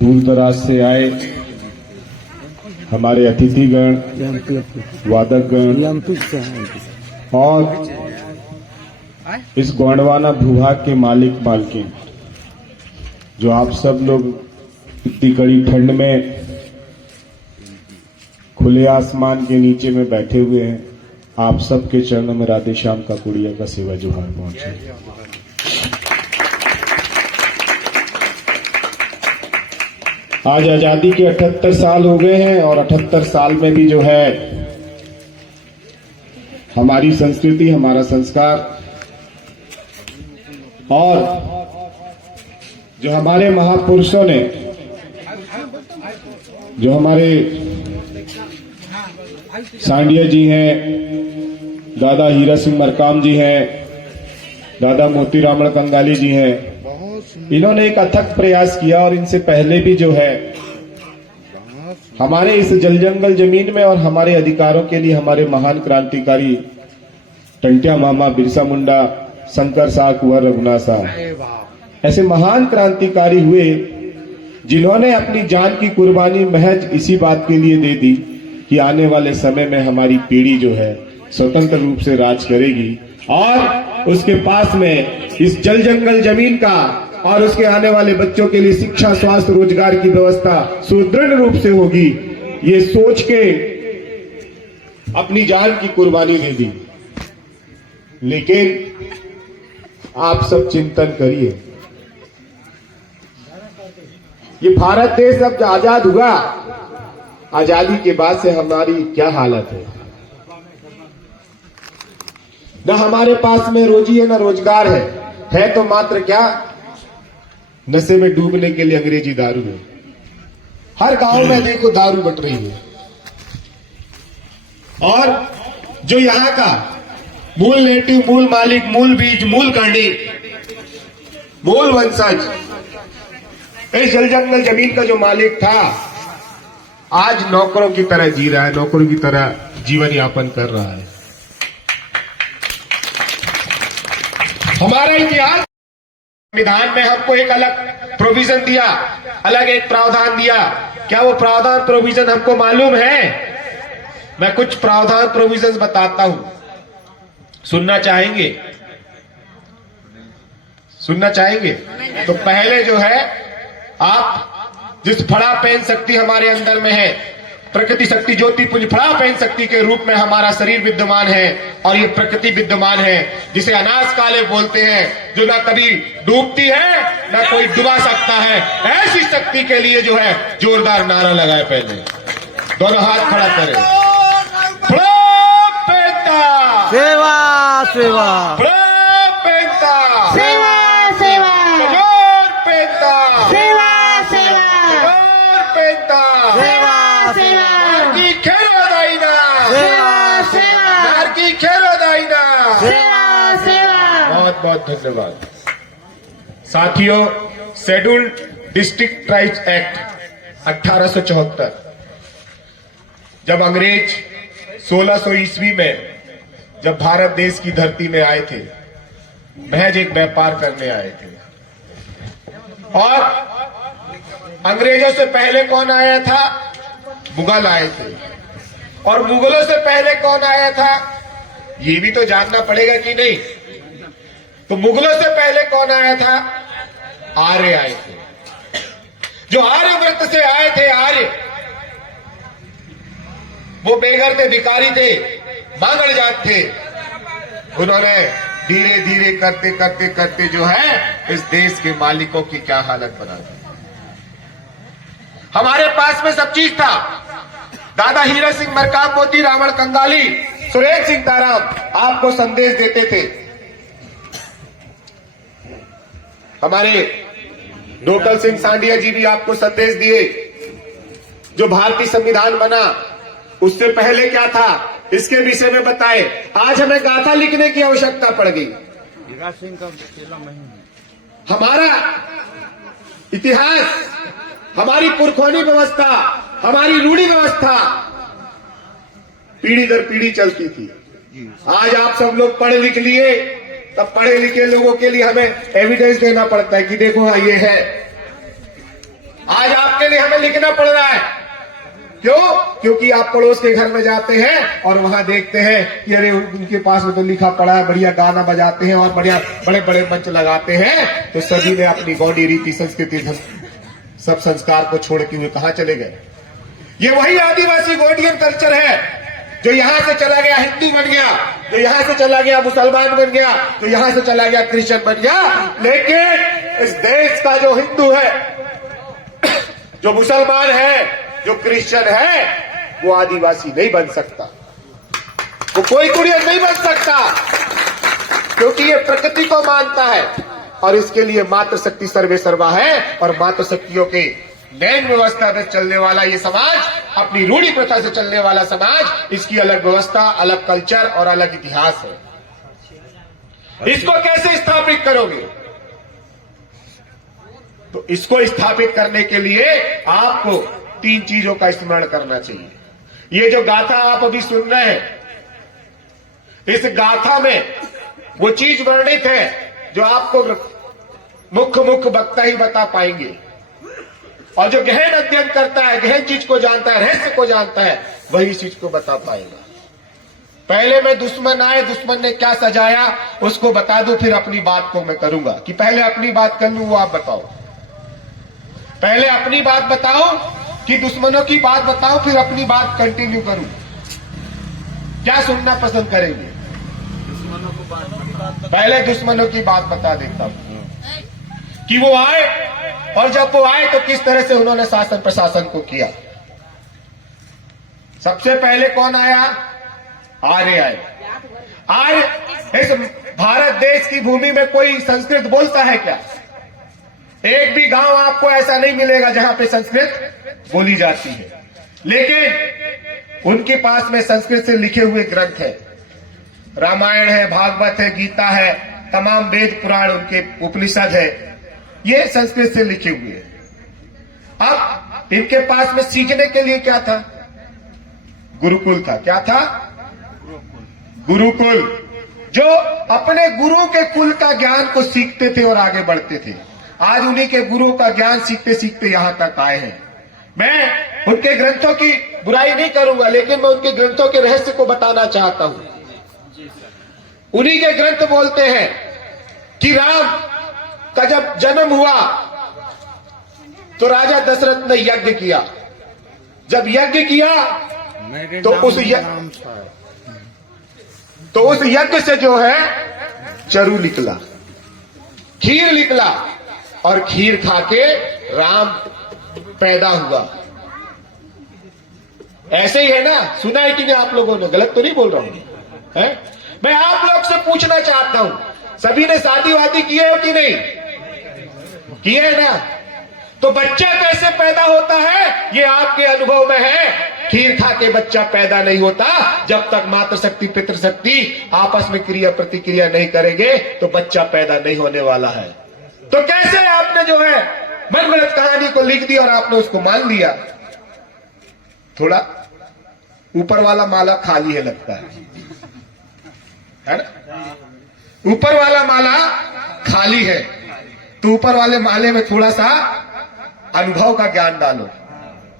दूर दराज से आए हमारे अतिथिगण, वादकगण और इस गोंडवाना भूभाग के मालिक मालकिन, जो आप सब लोग इतनी कड़ी ठंड में खुले आसमान के नीचे में बैठे हुए हैं, आप सबके चरणों में राधे श्याम का कुड़िया का सेवा जोहार पहुंचे। आज आजादी के 78 साल हो गए हैं और 78 साल में भी जो है हमारी संस्कृति, हमारा संस्कार और जो हमारे महापुरुषों ने, जो हमारे सांडिया जी हैं, दादा हीरा सिंह मरकाम जी हैं, दादा मोतीराम कंगाली जी हैं, इन्होंने एक अथक प्रयास किया और इनसे पहले भी जो है हमारे इस जल जंगल जमीन में और हमारे अधिकारों के लिए हमारे महान क्रांतिकारी टंट्या मामा, बिरसा मुंडा, शंकर साह, कुंवर रघुनाथ साहब ऐसे महान क्रांतिकारी हुए जिन्होंने अपनी जान की कुर्बानी महज इसी बात के लिए दे दी कि आने वाले समय में हमारी पीढ़ी जो है स्वतंत्र रूप से राज करेगी और उसके पास में इस जल जंगल जमीन का और उसके आने वाले बच्चों के लिए शिक्षा, स्वास्थ्य, रोजगार की व्यवस्था सुदृढ़ रूप से होगी, ये सोच के अपनी जान की कुर्बानी दे दी। लेकिन आप सब चिंतन करिए, ये भारत देश अब आजाद हुआ, आजादी के बाद से हमारी क्या हालत है। न हमारे पास में रोजी है, न रोजगार है तो मात्र क्या नशे में डूबने के लिए अंग्रेजी दारू है। हर गांव में देखो दारू बट रही है। और जो यहां का मूल नेटिव, मूल मालिक, मूल बीज, मूल करनी, मूल वंशज, इस जल जंगल जमीन का जो मालिक था, आज नौकरों की तरह जी रहा है, नौकरों की तरह जीवन यापन कर रहा है। हमारा इतिहास, संविधान में हमको एक अलग प्रोविजन दिया, अलग एक प्रावधान दिया। क्या वो प्रावधान प्रोविजन हमको मालूम है? मैं कुछ प्रावधान प्रोविजन बताता हूं, सुनना चाहेंगे? सुनना चाहेंगे? तो पहले जो है, आप जिस फड़ा पहन शक्ति हमारे अंदर में है, प्रकृति शक्ति ज्योति पुंज फड़ा पहन शक्ति के रूप में हमारा शरीर विद्यमान है और ये प्रकृति विद्यमान है, जिसे अनाज काले बोलते हैं, जो ना कभी डूबती है ना कोई डुबा सकता है। ऐसी शक्ति के लिए जो है जोरदार नारा लगाए, पहले दोनों हाथ खड़ा करें। सेवा सेवा सेवा सेवा सेवा सेवा सेवा की खेरो दाइना, सेवा सेवा की खेरो दाइना। सेवा सेवा। बहुत बहुत धन्यवाद। साथियों, शेड्यूल्ड डिस्ट्रिक्ट ट्राइब्स एक्ट 1874, जब अंग्रेज 1600 ईस्वी में जब भारत देश की धरती में आए थे, महज एक व्यापार करने आए थे। और अंग्रेजों से पहले कौन आया था? मुगल आए थे। और मुगलों से पहले कौन आया था? ये भी तो जानना पड़ेगा कि नहीं? तो मुगलों से पहले कौन आया था? आर्य आए थे। जो आर्यव्रत से आए थे, आर्य, वो बेघर थे, भिखारी थे, मांगड़ जात थे। उन्होंने धीरे धीरे करते करते करते जो है इस देश के मालिकों की क्या हालत बना दी। हमारे पास में सब चीज था। दादा हीरा सिंह मरकाम, मोती रावण कंगाली, सुरेश सिंह ताराम आपको संदेश देते थे। हमारे नोकल सिंह सांडिया जी भी आपको संदेश दिए। जो भारतीय संविधान बना उससे पहले क्या था, इसके विषय में बताए। आज हमें गाथा लिखने की आवश्यकता पड़ गई। हमारा इतिहास, हमारी पुरखौनी व्यवस्था, हमारी रूढ़ी व्यवस्था पीढ़ी दर पीढ़ी चलती थी। आज आप सब लोग पढ़ लिख लिए, तब पढ़े लिखे लोगों के लिए हमें एविडेंस देना पड़ता है कि देखो हाँ ये है। आज आप लिए हमें लिखना पड़ रहा है। क्यों? क्योंकि आप पड़ोस के घर में जाते हैं और वहां देखते हैं कि अरे उनके पास में तो लिखा पड़ा है, बढ़िया गाना बजाते हैं और बढ़िया बड़े बड़े मंच लगाते हैं, तो सभी ने अपनी गौड़ी रीति संस्कृति सब संस्कार को छोड़ के हुए कहां चले गए? ये वही आदिवासी गोंडियन कल्चर है जो यहां से चला गया हिंदू बन गया, जो यहां से चला गया मुसलमान बन गया, जो यहां से चला गया क्रिश्चियन बन गया। लेकिन इस देश का जो हिंदू है, जो मुसलमान है, जो क्रिश्चियन है, वो आदिवासी नहीं बन सकता, वो कोई कुरियन नहीं बन सकता, क्योंकि ये प्रकृति को मानता है और इसके लिए मातृशक्ति सर्वे सर्वा है। और मातृशक्तियों के नैन व्यवस्था में चलने वाला ये समाज, अपनी रूढ़ी प्रथा से चलने वाला समाज, इसकी अलग व्यवस्था, अलग कल्चर और अलग इतिहास है। इसको कैसे स्थापित करोगे? तो इसको स्थापित करने के लिए आपको 3 चीजों का स्मरण करना चाहिए। ये जो गाथा आप अभी सुन रहे हैं, इस गाथा में वो चीज वर्णित है जो आपको मुख्य वक्ता ही बता पाएंगे, और जो गहन अध्ययन करता है, गहन चीज को जानता है, रहस्य को जानता है, वही चीज को बता पाएगा। पहले मैं दुश्मन आए, दुश्मन ने क्या सजाया उसको बता दूं, फिर अपनी बात को मैं करूंगा। कि पहले अपनी बात कर लूं, वो आप बताओ। पहले अपनी बात बताओ कि दुश्मनों की बात बताओ, फिर अपनी बात कंटिन्यू करूं? क्या सुनना पसंद करेंगे? पहले दुश्मनों की बात बता देता हूं कि वो आए, और जब वो आए तो किस तरह से उन्होंने शासन प्रशासन को किया। सबसे पहले कौन आया? आर्य आए। आर्य इस भारत देश की भूमि में कोई संस्कृत बोलता है क्या? एक भी गांव आपको ऐसा नहीं मिलेगा जहां पे संस्कृत बोली जाती है। लेकिन उनके पास में संस्कृत से लिखे हुए ग्रंथ है, रामायण है, भागवत है, गीता है, तमाम वेद पुराण, उनके उपनिषद है, ये संस्कृत से लिखे हुए हैं। अब इनके पास में सीखने के लिए क्या था? गुरुकुल था। क्या था? गुरुकुल, जो अपने गुरु के कुल का ज्ञान को सीखते थे और आगे बढ़ते थे। आज उन्हीं के गुरु का ज्ञान सीखते सीखते यहां तक आए हैं। मैं उनके ग्रंथों की बुराई नहीं करूंगा, लेकिन मैं उनके ग्रंथों के रहस्य को बताना चाहता हूं। उन्हीं के ग्रंथ बोलते हैं कि राम का जब जन्म हुआ तो राजा दशरथ ने यज्ञ किया। जब यज्ञ किया तो उस यज्ञ से जो है चरु निकला, खीर निकला, और खीर खाके राम पैदा हुआ। ऐसे ही है ना? सुना है कि नहीं आप लोगों ने? गलत तो नहीं बोल रहा हूं? मैं आप लोग से पूछना चाहता हूं, सभी ने शादी वादी किए हो कि नहीं किए है ना? तो बच्चा कैसे पैदा होता है ये आपके अनुभव में है। खीर खा के बच्चा पैदा नहीं होता। जब तक मातृशक्ति पितृशक्ति आपस में क्रिया प्रतिक्रिया नहीं करेंगे तो बच्चा पैदा नहीं होने वाला है। तो कैसे आपने जो है मनगढ़ंत कहानी को लिख दी और आपने उसको मान लिया? थोड़ा ऊपर वाला माला खाली है लगता है ना? ऊपर वाला माला खाली है, तो ऊपर वाले माले में थोड़ा सा अनुभव का ज्ञान डालो।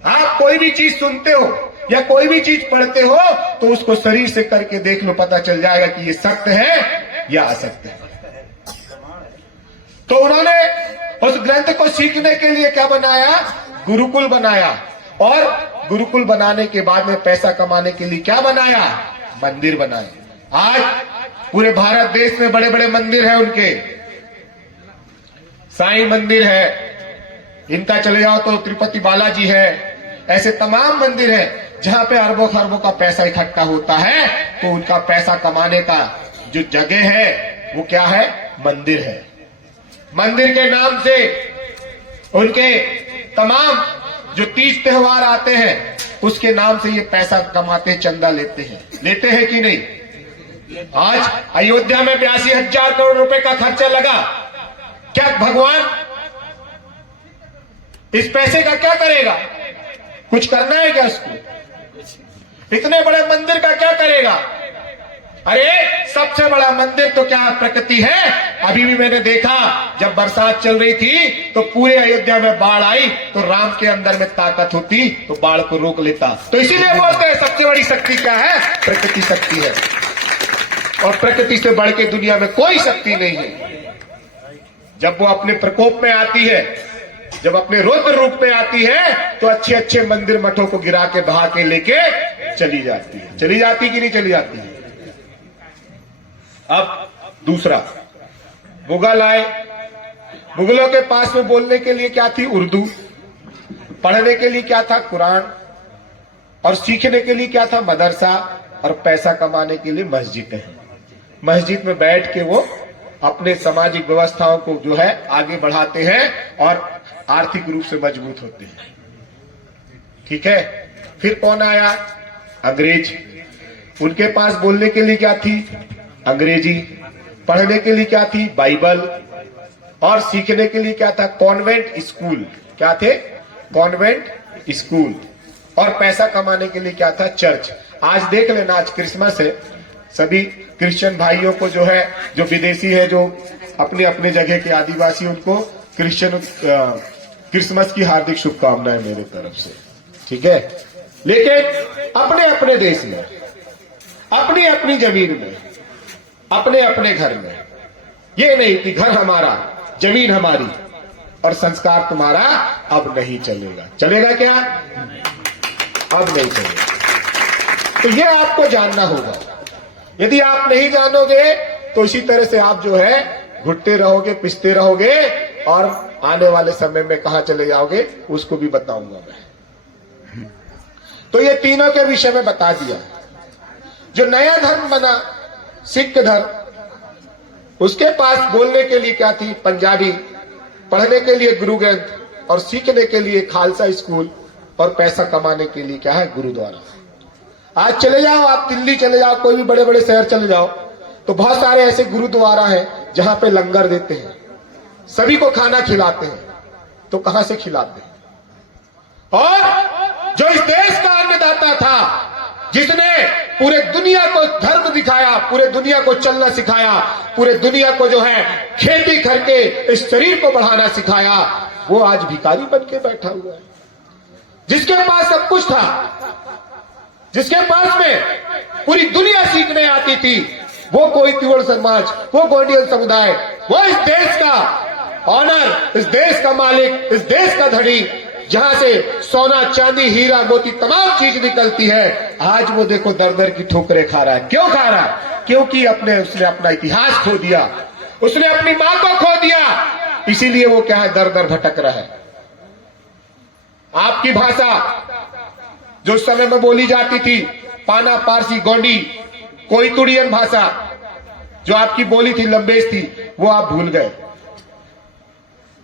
आप कोई भी चीज सुनते हो या कोई भी चीज पढ़ते हो तो उसको शरीर से करके देख लो, पता चल जाएगा कि ये सत्य है या असत्य है। तो उन्होंने उस ग्रंथ को सीखने के लिए क्या बनाया? गुरुकुल बनाया। और गुरुकुल बनाने के बाद में पैसा कमाने के लिए क्या बनाया? मंदिर बनाए। आज पूरे भारत देश में बड़े बड़े मंदिर हैं उनके। साईं मंदिर है, इनका चले जाओ तो तिरुपति बालाजी है, ऐसे तमाम मंदिर हैं जहां पे अरबों खरबों का पैसा इकट्ठा होता है। तो उनका पैसा कमाने का जो जगह है वो क्या है? मंदिर है। मंदिर के नाम से उनके तमाम जो तीज त्योहार आते हैं उसके नाम से ये पैसा कमाते, चंदा लेते हैं कि नहीं? आज अयोध्या में 82,000 करोड़ रुपए का खर्चा लगा। क्या भगवान इस पैसे का क्या करेगा? कुछ करना है क्या उसको? इतने बड़े मंदिर का क्या करेगा? अरे सबसे बड़ा मंदिर तो क्या प्रकृति है। अभी भी मैंने देखा, जब बरसात चल रही थी तो पूरे अयोध्या में बाढ़ आई, तो राम के अंदर में ताकत होती तो बाढ़ को रोक लेता। तो इसीलिए बोलते हैं सबसे बड़ी शक्ति क्या है, प्रकृति शक्ति है, और प्रकृति से बढ़ के दुनिया में कोई शक्ति नहीं है। जब वो अपने प्रकोप में आती है, जब अपने रौद्र रूप में आती है, तो अच्छे अच्छे मंदिर मठों को गिरा के बहा के लेके चली जाती है। चली जाती कि नहीं चली जाती है। अब दूसरा, मुगल आए, मुगलों के पास में बोलने के लिए क्या थी, उर्दू, पढ़ने के लिए क्या था, कुरान, और सीखने के लिए क्या था, मदरसा, और पैसा कमाने के लिए मस्जिदें। मस्जिद में बैठ के वो अपने सामाजिक व्यवस्थाओं को जो है आगे बढ़ाते हैं और आर्थिक रूप से मजबूत होते हैं। ठीक है। फिर कौन आया, अंग्रेज। उनके पास बोलने के लिए क्या थी, अंग्रेजी, पढ़ने के लिए क्या थी, बाइबल, और सीखने के लिए क्या था, कॉन्वेंट स्कूल। क्या थे, कॉन्वेंट स्कूल, और पैसा कमाने के लिए क्या था, चर्च। आज देख लेना, आज क्रिसमस है, सभी क्रिश्चियन भाइयों को जो है, जो विदेशी है, जो अपने अपने जगह के आदिवासी, उनको क्रिसमस की हार्दिक शुभकामनाएं मेरे तरफ से। ठीक है। लेकिन अपने अपने देश में, अपनी अपनी जमीन में, अपने अपने घर में, ये नहीं कि घर हमारा, जमीन हमारी और संस्कार तुम्हारा, अब नहीं चलेगा। चलेगा क्या, अब नहीं चलेगा। तो ये आपको जानना होगा। यदि आप नहीं जानोगे तो इसी तरह से आप जो है घुटते रहोगे, पिसते रहोगे, और आने वाले समय में कहां चले जाओगे उसको भी बताऊंगा मैं। तो ये तीनों के विषय में बता दिया। जो नया धर्म बना, सिख धर्म, उसके पास बोलने के लिए क्या थी, पंजाबी, पढ़ने के लिए गुरु ग्रंथ, और सीखने के लिए खालसा स्कूल, और पैसा कमाने के लिए क्या है, गुरुद्वारा। आज चले जाओ, आप दिल्ली चले जाओ, कोई भी बड़े बड़े शहर चले जाओ, तो बहुत सारे ऐसे गुरुद्वारा हैं जहां पे लंगर देते हैं, सभी को खाना खिलाते हैं। तो कहां से खिलाते हैं। और जो इस देश का अन्नदाता था, जिसने पूरे दुनिया को धर्म दिखाया, पूरे दुनिया को चलना सिखाया, पूरे दुनिया को जो है खेती करके इस शरीर को बढ़ाना सिखाया, वो आज भिखारी बन के बैठा हुआ है। जिसके पास सब कुछ था, जिसके पास में पूरी दुनिया सीखने आती थी, वो कोई तिवड़ समाज, वो गोंडियन समुदाय, वो इस देश का ऑनर, इस देश का मालिक, इस देश का धनी, जहां से सोना चांदी हीरा मोती तमाम चीज निकलती है, आज वो देखो दर दर की ठोकरें खा रहा है। क्यों खा रहा है, क्योंकि उसने अपना इतिहास खो दिया, उसने अपनी मां को खो दिया, इसीलिए वो क्या है, दर दर भटक रहा है। आपकी भाषा जो उस समय में बोली जाती थी, पाना, पारसी, गोंडी, कोईतुड़ियन भाषा जो आपकी बोली थी, लंबेज थी, वो आप भूल गए।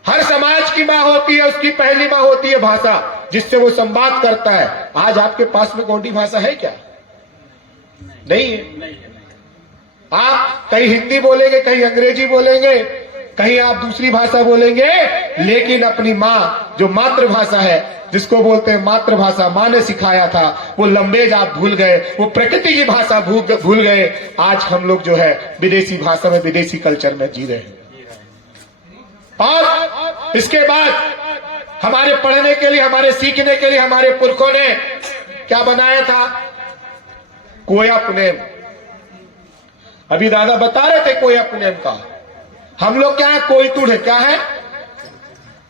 हर समाज की मां होती है, उसकी पहली मां होती है भाषा, जिससे वो संवाद करता है। आज आपके पास में गोंडी भाषा है क्या, नहीं है। आप कहीं हिंदी बोलेंगे, कहीं अंग्रेजी बोलेंगे, कहीं आप दूसरी भाषा बोलेंगे, लेकिन अपनी मां जो मातृभाषा है, जिसको बोलते हैं मातृभाषा, मां ने सिखाया था, वो लंबेज आप भूल गए, वो प्रकृति की भाषा भूल गए। आज हम लोग जो है विदेशी भाषा में, विदेशी कल्चर में जी रहे हैं। और इसके बाद हमारे पढ़ने के लिए, हमारे सीखने के लिए हमारे पुरखों ने क्या बनाया था, कोया पुनेम। अभी दादा बता रहे थे कोया पुनेम का। हम लोग क्या है, कोईतुड़ है। क्या है,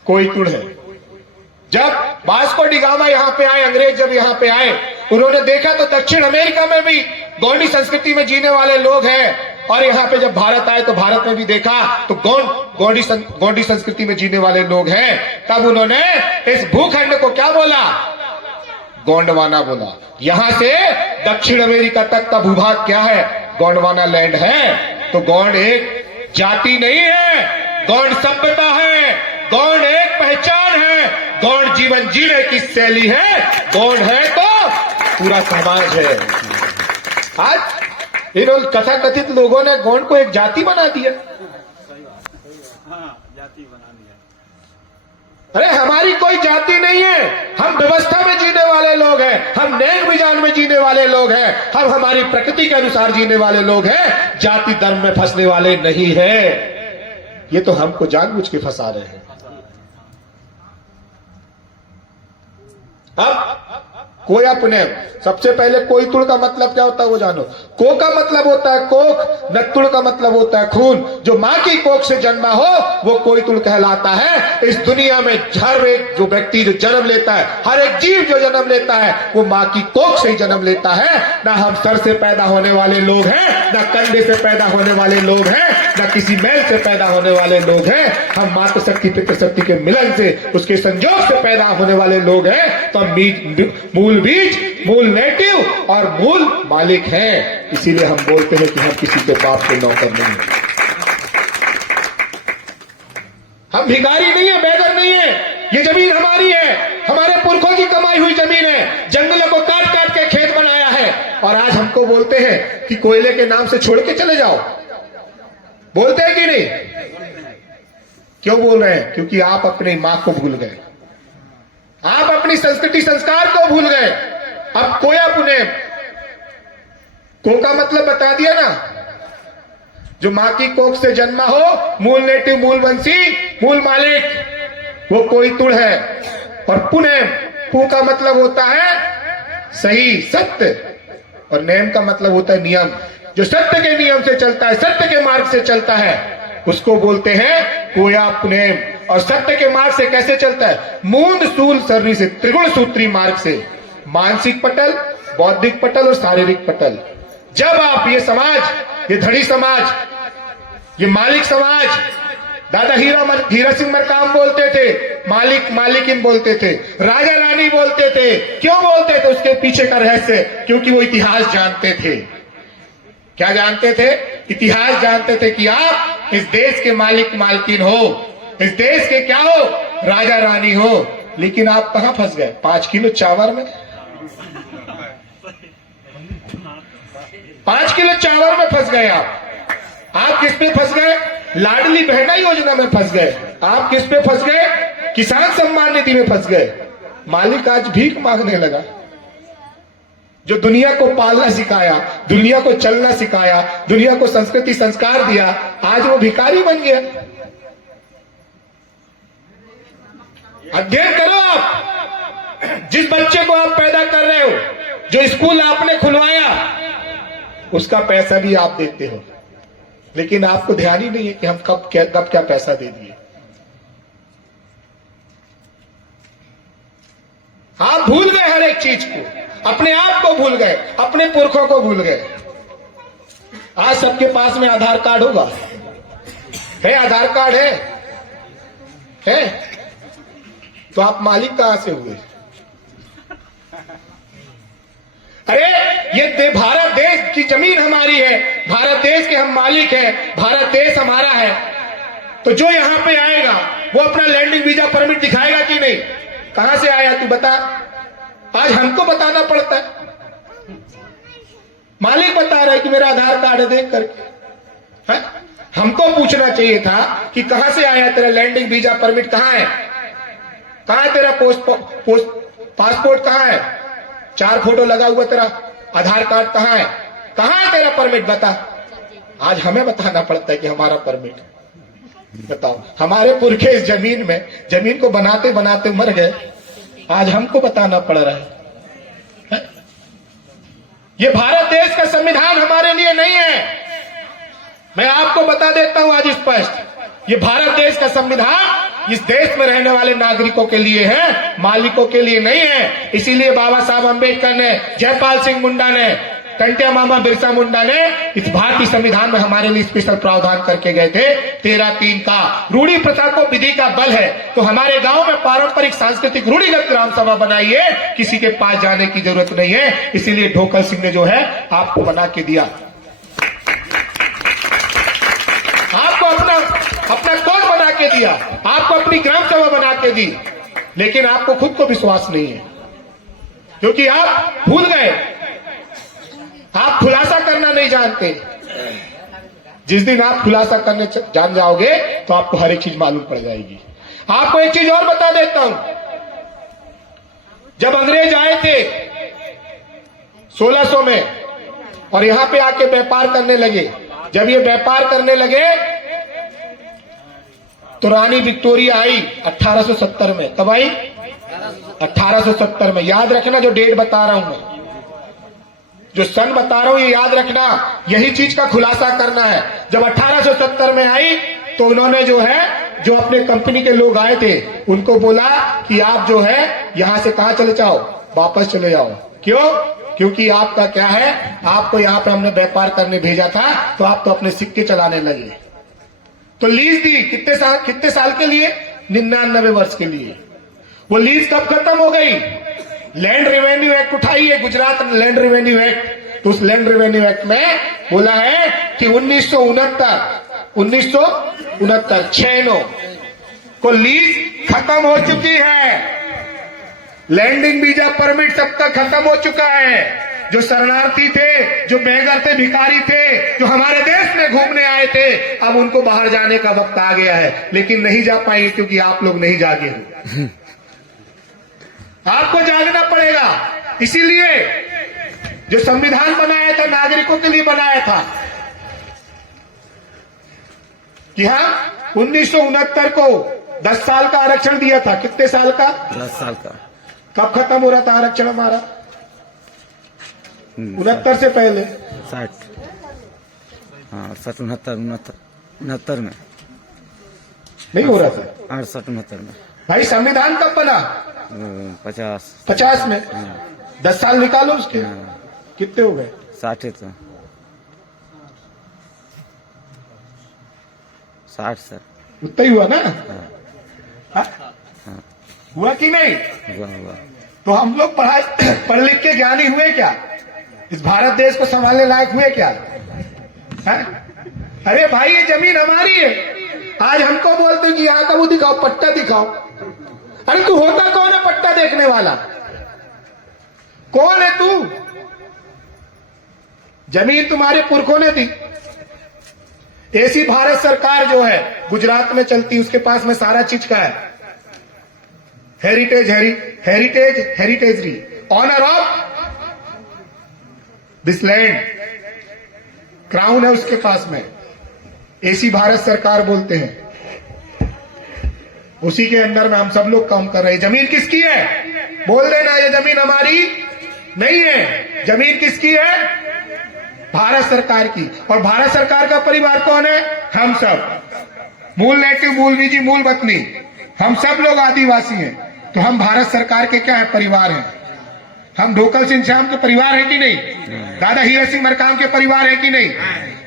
कोईतुड़ है। जब वास्को डी गामा यहां पे आए, अंग्रेज जब यहां पे आए, उन्होंने देखा तो दक्षिण अमेरिका में भी गोंडी संस्कृति में जीने वाले लोग हैं, और यहां पे जब भारत आए तो भारत में भी देखा तो गोंडी संस्कृति में जीने वाले लोग हैं। तब उन्होंने इस भूखंड को क्या बोला, गोंडवाना बोला। यहां से दक्षिण अमेरिका तक का भूभाग क्या है, गोंडवाना लैंड है। तो गोंड एक जाति नहीं है, गोंड सभ्यता है, गोंड एक पहचान है, गोंड जीवन जीने की शैली है, गोंड है तो पूरा समाज है। आज इन कथा कथित लोगों ने गोंड को एक जाति बना दिया। अरे हमारी कोई जाति नहीं है, हम व्यवस्था में जीने वाले लोग हैं, हम नेक मिजान में जीने वाले लोग हैं, हम हमारी प्रकृति के अनुसार जीने वाले लोग हैं, जाति धर्म में फंसने वाले नहीं हैं। ये तो हमको जानबूझ के फंसा रहे हैं। अब कोया पुण्य, सबसे पहले कोई तुड़ का मतलब क्या होता है वो जानो। को का मतलब होता है कोख, नत्तुड़ का मतलब होता है खून। जो मां की कोख से जन्मा हो वो कोई तुड़ कहलाता है। इस दुनिया में हर एक जो व्यक्ति जो जन्म लेता है, हर एक जीव जो जन्म लेता है वो मां की कोख से ही जन्म लेता है। ना हम सर से पैदा होने वाले लोग हैं, ना कंधे से पैदा होने वाले लोग हैं, ना किसी मैल से पैदा होने वाले लोग हैं। हम मातृ शक्ति पितृशक्ति के मिलन से, उसके संजोग से पैदा होने वाले लोग हैं। तो हम मूल बीज, मूल नेटिव और मूल मालिक हैं। इसीलिए हम बोलते हैं कि हम किसी के बाप के नौकर नहीं हैं। हम भिखारी नहीं है, बेगर नहीं है। ये जमीन हमारी है, हमारे पुरखों की कमाई हुई जमीन है। जंगलों को काट काट के खेत बनाया है और आज हमको बोलते हैं कि कोयले के नाम से छोड़ के चले जाओ। बोलते हैं कि नहीं? क्यों बोल रहे हैं? क्योंकि आप अपनी मां को भूल गए, आप अपनी संस्कृति संस्कार को भूल गए। अब कोया पुण्य, को का मतलब बता दिया ना, जो मां की कोख से जन्मा हो, मूल नेटिव, मूल वंशी, मूल मालिक, वो कोई तुड़ है। और पुण्य, पू का मतलब होता है सही, सत्य, और नेम का मतलब होता है नियम। जो सत्य के नियम से चलता है, सत्य के मार्ग से चलता है, उसको बोलते हैं कोया पुण्य। और सत्य के मार्ग से कैसे चलता है? मूंद सूल सर्री से, त्रिगुण सूत्री मार्ग से, मानसिक पटल, बौद्धिक पटल और शारीरिक पटल। जब आप ये समाज, ये धड़ी समाज, ये मालिक समाज, दादा हीरा सिंह मरकाम बोलते थे, मालिक मालिकिन बोलते थे, राजा रानी बोलते थे। क्यों बोलते थे? उसके पीछे का रहस्य, क्योंकि वो इतिहास जानते थे। क्या जानते थे? इतिहास जानते थे कि आप इस देश के मालिक मालकिन हो, इस देश के क्या हो? राजा रानी हो। लेकिन आप कहां फंस गए? 5 किलो चावल में, 5 किलो चावल में फंस गए आप किस पे फंस गए? लाडली बहना योजना में फंस गए। आप किस पे फंस गए? किसान सम्मान निधि में फंस गए। मालिक आज भीख मांगने लगा। जो दुनिया को पालना सिखाया, दुनिया को चलना सिखाया, दुनिया को संस्कृति संस्कार दिया, आज वो भिखारी बन गया। अध्ययन करो आप। जिस बच्चे को आप पैदा कर रहे हो, जो स्कूल आपने खुलवाया, उसका पैसा भी आप देते हो, लेकिन आपको ध्यान ही नहीं है कि हम कब क्या पैसा दे दिए। आप भूल गए हर एक चीज को, अपने आप को भूल गए, अपने पुरखों को भूल गए। आज सबके पास में आधार कार्ड होगा, है? आधार कार्ड है? तो आप मालिक कहां से हुए? अरे ये भारत देश की जमीन हमारी है, भारत देश के हम मालिक हैं, भारत देश हमारा है। तो जो यहां पे आएगा वो अपना लैंडिंग वीजा परमिट दिखाएगा कि नहीं? कहां से आया तू बता? आज हमको बताना पड़ता है। मालिक बता रहा है कि मेरा आधार कार्ड है, देख करके। है? हमको पूछना चाहिए था कि कहां से आया, तेरा लैंडिंग वीजा परमिट कहां है? कहां है तेरा पासपोर्ट कहां है? 4 फोटो लगा हुआ तेरा आधार कार्ड कहां है? कहां है तेरा परमिट? बता। आज हमें बताना पड़ता है कि हमारा परमिट। बताओ, हमारे पुरखे इस जमीन को बनाते बनाते मर गए, आज हमको बताना पड़ रहा है। ये भारत देश का संविधान हमारे लिए नहीं है। मैं आपको बता देता हूं आज स्पष्ट, ये भारत देश का संविधान इस देश में रहने वाले नागरिकों के लिए है, मालिकों के लिए नहीं है। इसीलिए बाबा साहब अंबेडकर ने, जयपाल सिंह मुंडा ने, कंटिया मामा बिरसा मुंडा ने इस भारतीय संविधान में हमारे लिए स्पेशल प्रावधान करके गए थे 13(3) का। रूढ़ी प्रथा को विधि का बल है, तो हमारे गांव में पारंपरिक सांस्कृतिक रूढ़िगत ग्राम सभा बनाई है, किसी के पास जाने की जरूरत नहीं है। इसीलिए ढोकल सिंह ने जो है आपको बना के दिया, आपको अपना कोड बना के दिया, आपको अपनी ग्राम सभा बना के दी, लेकिन आपको खुद को विश्वास नहीं है, क्योंकि आप भूल गए, आप खुलासा करना नहीं जानते। जिस दिन आप खुलासा करने जान जाओगे तो आपको हर एक चीज मालूम पड़ जाएगी। आपको एक चीज और बता देता हूं, जब अंग्रेज आए थे 1600 में और यहां पे आके व्यापार करने लगे, जब ये व्यापार करने लगे तो रानी विक्टोरिया आई 1870 में। कब आई? 1870 में। याद रखना जो डेट बता रहा हूं मैं, जो सन बता रहा हूं ये याद रखना, यही चीज का खुलासा करना है। जब 1870 में आई तो उन्होंने जो है, जो अपने कंपनी के लोग आए थे उनको बोला कि आप जो है यहां से कहां चले जाओ, वापस चले जाओ। क्यों? क्योंकि आपका क्या है, आपको यहां पे हमने व्यापार करने भेजा था तो आप तो अपने सिक्के चलाने लगे। तो लीज दी कितने साल के लिए? 99 वर्ष के लिए। वो लीज कब खत्म हो गई? लैंड रेवेन्यू एक्ट उठाई है, गुजरात लैंड रेवेन्यू एक्ट। तो उस लैंड रेवेन्यू एक्ट में बोला है कि 1969 6/9 को लीज खत्म हो चुकी है। लैंडिंग वीजा परमिट सबका खत्म हो चुका है। जो शरणार्थी थे, जो बेघर थे, भिखारी थे, जो हमारे देश में घूमने आए थे, अब उनको बाहर जाने का वक्त आ गया है, लेकिन नहीं जा पाएंगे क्योंकि आप लोग नहीं जागे हो। आपको जागना पड़ेगा। इसीलिए जो संविधान बनाया था नागरिकों के लिए बनाया था कि हाँ 1969 को 10 साल का आरक्षण दिया था। कितने साल का? 10 साल का। कब खत्म हो रहा था आरक्षण हमारा? 69 से पहले 60, हाँ 69 में नहीं हो रहा था। 68-69 में। भाई संविधान कब बना? 50 में। 10 साल निकालो उसके, कितने हो गए? 60 तो 60 सर। उतना ही हुआ ना? हाँ? हुआ कि नहीं? हुआ। तो हम लोग पढ़ लिख के ज्ञानी हुए क्या? इस भारत देश को संभालने लायक हुए क्या? है? अरे भाई ये जमीन हमारी है। आज हमको बोलते कि यहाँ का वो दिखाओ, पट्टा दिखाओ। अरे तू होता कौन है पट्टा देखने वाला? कौन है तू? जमीन तुम्हारे पुरखों ने दी। ऐसी भारत सरकार जो है गुजरात में चलती, उसके पास में सारा चीज का है। Hereditary honour of this land, crown है उसके पास में। ऐसी भारत सरकार बोलते हैं। उसी के अंदर में हम सब लोग काम कर रहे हैं। जमीन किसकी है? बोल देना ये जमीन हमारी नहीं है। जमीन किसकी है? भारत सरकार की। और भारत सरकार का परिवार कौन है? हम सब। मूल नेटिव, मूल निजी, मूल वतनी, हम सब लोग आदिवासी हैं। तो हम भारत सरकार के क्या है? परिवार हैं। हम ढोकल सिंह श्याम के परिवार है कि नहीं? दादा हीरा सिंह मरकाम के परिवार है कि नहीं?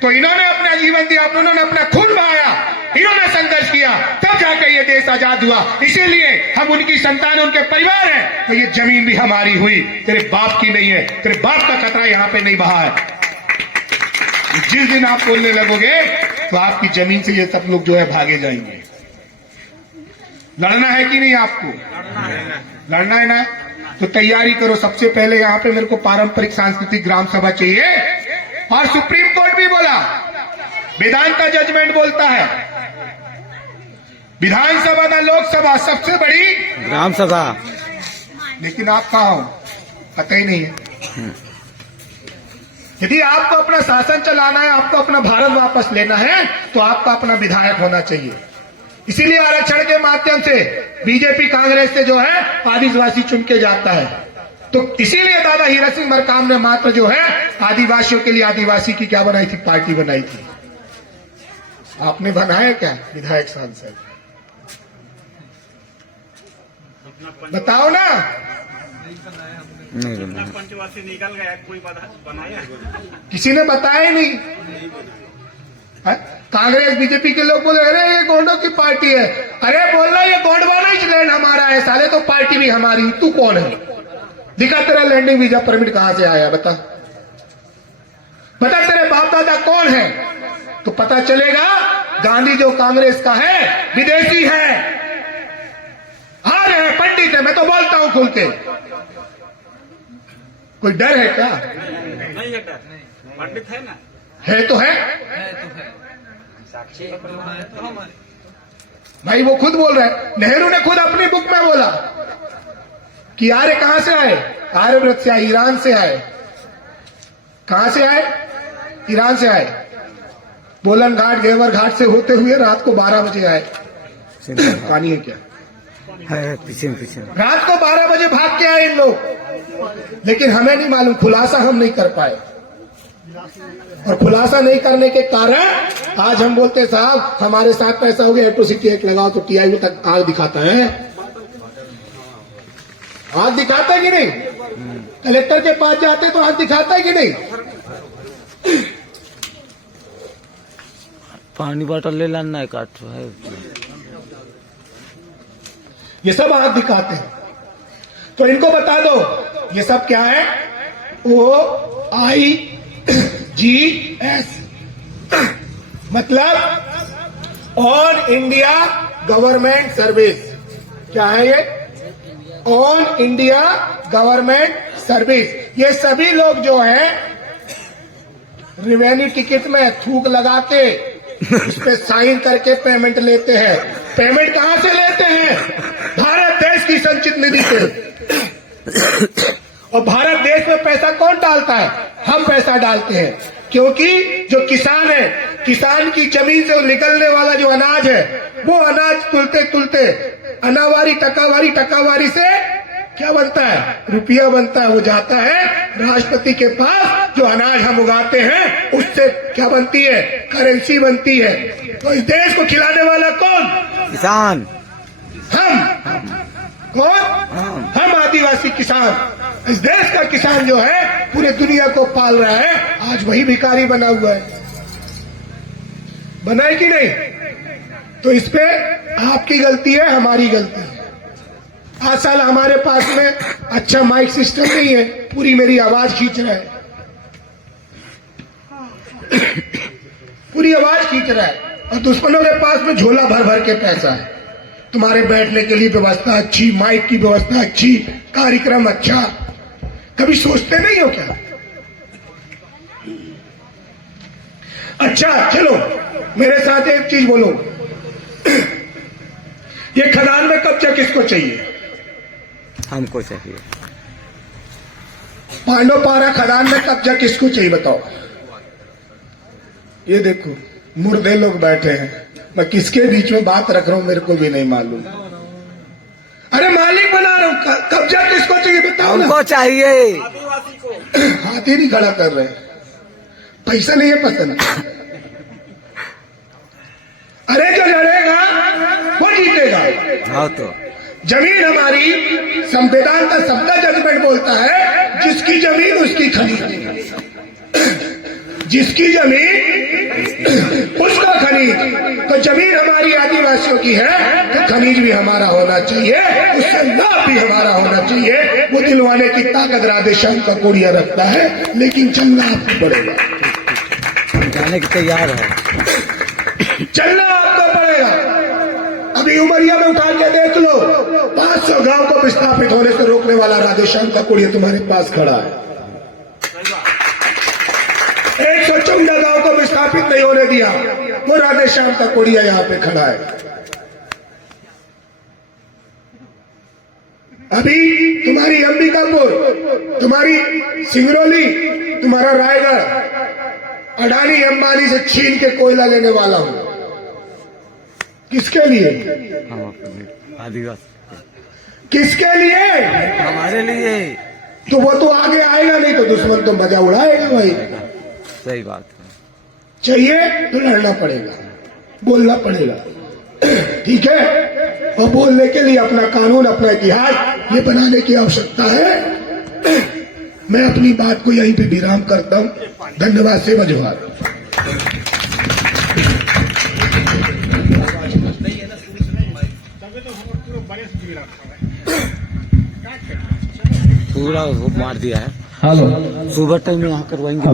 तो इन्होंने अपना जीवन दिया, उन्होंने अपना खून बहाया, इन्होंने संघर्ष किया, तब जाकर ये देश आजाद हुआ। इसीलिए हम उनकी संतान, उनके परिवार हैं। तो ये जमीन भी हमारी हुई, तेरे बाप की नहीं है। तेरे बाप का खतरा यहां पे नहीं बहा है। जिस दिन आप बोलने लगोगे तो आपकी जमीन से ये सब लोग जो है भागे जाएंगे। लड़ना है कि नहीं? आपको लड़ना है ना? तो तैयारी करो। सबसे पहले यहां पे मेरे को पारंपरिक सांस्कृतिक ग्राम सभा चाहिए। और सुप्रीम कोर्ट भी बोला, विधान का जजमेंट बोलता है विधानसभा ना लोकसभा सबसे बड़ी ग्राम सभा। लेकिन आप कहां हो? पता ही नहीं है। यदि आपको अपना शासन चलाना है, आपको अपना भारत वापस लेना है, तो आपका अपना विधायक होना चाहिए। इसीलिए आरक्षण के माध्यम से बीजेपी कांग्रेस से जो है आदिवासी चुन के जाता है। तो इसीलिए दादा हीरा सिंह मरकाम ने मात्र जो है आदिवासियों के लिए आदिवासी की क्या बनाई थी? पार्टी बनाई थी। आपने बनाया क्या विधायक सांसद? बताओ ना। नहीं बना। पंचवर्षीय निकल गया, कोई बनाया? किसी ने बताया ही नहीं। कांग्रेस बीजेपी के लोग बोले अरे ये गोंडों की पार्टी है। अरे बोल रहा ये गोंडवाना लैंड हमारा है साले, तो पार्टी भी हमारी। तू कौन है? दिखा तेरा लैंडिंग वीजा परमिट कहां से आया? बता तेरे बाप दादा कौन है? तो पता चलेगा गांधी जो कांग्रेस का है विदेशी है। आर्य है, पंडित है। मैं तो बोलता हूं खुल के। कोई डर है क्या? नहीं है डर, पंडित है ना। है तो है भाई, वो खुद बोल रहा है। नेहरू ने खुद अपनी बुक में बोला कि आर्य कहां से आए? आर्यव्रत से आए, ईरान से आए। कहां से आए? ईरान से आए। बोलन घाट, घेवर घाट से होते हुए रात को 12 बजे आए। कहानी है क्या? है पीछे पीछे। रात को 12 बजे भाग के आए इन लोग, लेकिन हमें नहीं मालूम, खुलासा हम नहीं कर पाए। और खुलासा नहीं करने के कारण आज हम बोलते साहब हमारे साथ पैसा हो गया, इलेक्ट्रिसिटी एक्ट लगाओ तो टीआईओ तक आग दिखाता है। आग दिखाता है कि नहीं? कलेक्टर के पास जाते तो आग दिखाता है कि नहीं? पानी बॉटल ले लाना है, काट है। ये सब आग दिखाते हैं। तो इनको बता दो ये सब क्या है? OIGS मतलब ऑन इंडिया गवर्नमेंट सर्विस। क्या है ये? On India government service. ये सभी लोग जो है रेवेन्यू टिकट में थूक लगा के उस पे साइन करके पेमेंट लेते हैं। पेमेंट कहां से लेते हैं? भारत देश की संचित निधि से। और भारत देश में पैसा कौन डालता है? हम पैसा डालते हैं, क्योंकि जो किसान है, किसान की जमीन से निकलने वाला जो अनाज है, वो अनाज तुलते तुलते अनावारी टकावारी से क्या बनता है? रुपया बनता है। वो जाता है राष्ट्रपति के पास। जो अनाज हम उगाते हैं उससे क्या बनती है? करेंसी बनती है। तो इस देश को खिलाने वाला कौन? किसान। हम। कौन? हम आदिवासी किसान। इस देश का किसान जो है पूरे दुनिया को पाल रहा है। आज वही भिखारी बना हुआ है। बना है कि नहीं? तो इस पे आपकी गलती है, हमारी गलती है। आज साल हमारे पास में अच्छा माइक सिस्टम नहीं है, पूरी मेरी आवाज खींच रहा है, पूरी आवाज खींच रहा है। और दुश्मनों के पास में झोला भर भर के पैसा है। तुम्हारे बैठने के लिए व्यवस्था अच्छी, माइक की व्यवस्था अच्छी, कार्यक्रम अच्छा। कभी सोचते नहीं हो क्या? अच्छा चलो मेरे साथ एक चीज बोलो, ये खदान में कब्जा किसको चाहिए? हमको चाहिए। पांडवपारा खदान में कब्जा किसको चाहिए बताओ? ये देखो मुर्दे लोग बैठे हैं, मैं किसके बीच में बात रख रहा हूं मेरे को भी नहीं मालूम। अरे मालिक बना रहा हूं, कब्जा किसको चाहिए बताओ ना? हमको चाहिए। आदिवासी को हाथ ही नहीं खड़ा कर रहे, पैसा नहीं है पसंद। अरे जो लड़ेगा वो जीतेगा। हाँ तो जमीन हमारी, संविधान का सबका जजमेंट बोलता है जिसकी जमीन उसकी खनीज, जिसकी जमीन उसका खनीज। तो जमीन हमारी आदिवासियों की है तो खनीज भी हमारा होना चाहिए, उससे लाभ भी हमारा होना चाहिए। वो दिलवाने की ताकत राधेश्याम का कोड़िया रखता है, लेकिन चलना आपको पड़ेगा। जाने की तैयार है। चलना आपको पड़ेगा। अभी उमरिया में उठा के देख लो, 500 गांव को विस्थापित होने से रोकने वाला राधेश्याम का कोड़िया तुम्हारे पास खड़ा है। 114 गांव को विस्थापित नहीं होने दिया, वो राधेश्याम का कोड़िया यहां पे खड़ा है। अभी तुम्हारी अंबिकापुर, तुम्हारी सिंगरौली, तुम्हारा रायगढ़ अडानी अंबानी से छीन के कोयला लेने वाला हूं। किसके लिए? हम अपने आदिवासी। किसके लिए? हमारे लिए। तो वो तो आगे आएगा नहीं तो दुश्मन तो मजा उड़ाएगा भाई। सही बात है। चाहिए तो लड़ना पड़ेगा, बोलना पड़ेगा, ठीक है? और बोलने के लिए अपना कानून, अपना इतिहास ये बनाने की आवश्यकता है। मैं अपनी बात को यहीं पे विराम करता हूं। धन्यवाद। सेवा जोहार। पूरा वो मार दिया है। हेलो, सुबह टाइम में यहाँ करवाएंगे।